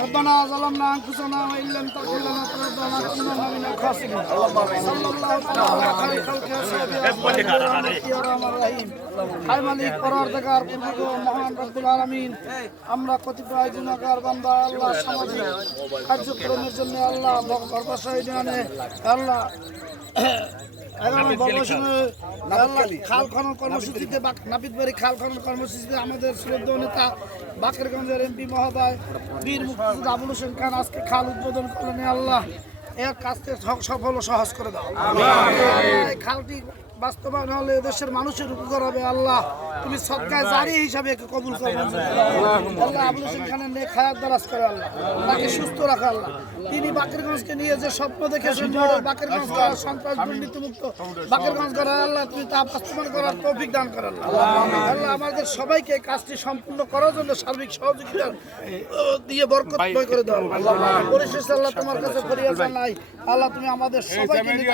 ربنا ظلمنا انفسنا وان لم تغفر لنا وترحمنا لنكونن من الخاسرين صلى الله على خير خلق الرحيم হায় মালিক পরওয়ারদিগার পূর্ণ মহান রব্বুল আলামিন আমরা কতিপয় গুনাহগার বান্দা আল্লাহ সামাজিক কার্যক্রমের জন্য আল্লাহ বর্বশাইদানে আল্লাহ খাল খনন কর্মসূচিতে নাপিতবাড়ি খাল খনন কর্মসূচিতে আমাদের শ্রদ্ধেয় নেতা বাকেরগঞ্জের এমপি মহোদয় বীর মুক্তিযোদ্ধা আবুল হোসেন খান আজকে খাল উদ্বোধন করলেন। আল্লাহ এর কাজকে সফল ও সহজ করে দাও। খালটি বাস্তবায়ন হলে দেশের মানুষের উপকার হবে। আল্লাহ তুমি সদকায়ে জারি হিসাবে একে কবুল করো। আল্লাহ আবুল হোসেন খানের নেক হায়াত দারাজ করে আল্লাহ, তাকে সুস্থ রাখা আল্লাহ। তিনি বাকেরগঞ্জকে নিয়ে যে স্বপ্ন দেখেছেন বাকেরগঞ্জ সন্ত্রাস দুর্নীতিমুক্ত বাকেরগঞ্জ করার আল্লাহ তুমি তা বাস্তবায়ন করার তৌফিক দান করেন আল্লাহ। আমাদের সবাইকে কাজটি সম্পূর্ণ করার জন্য সার্বিক সহযোগিতা দিয়ে বরকতময় করে দাও। পরিশেষে আল্লাহ তোমার কাছে ফরিয়াদ জানাই আল্লাহ তুমি আমাদের সবাইকে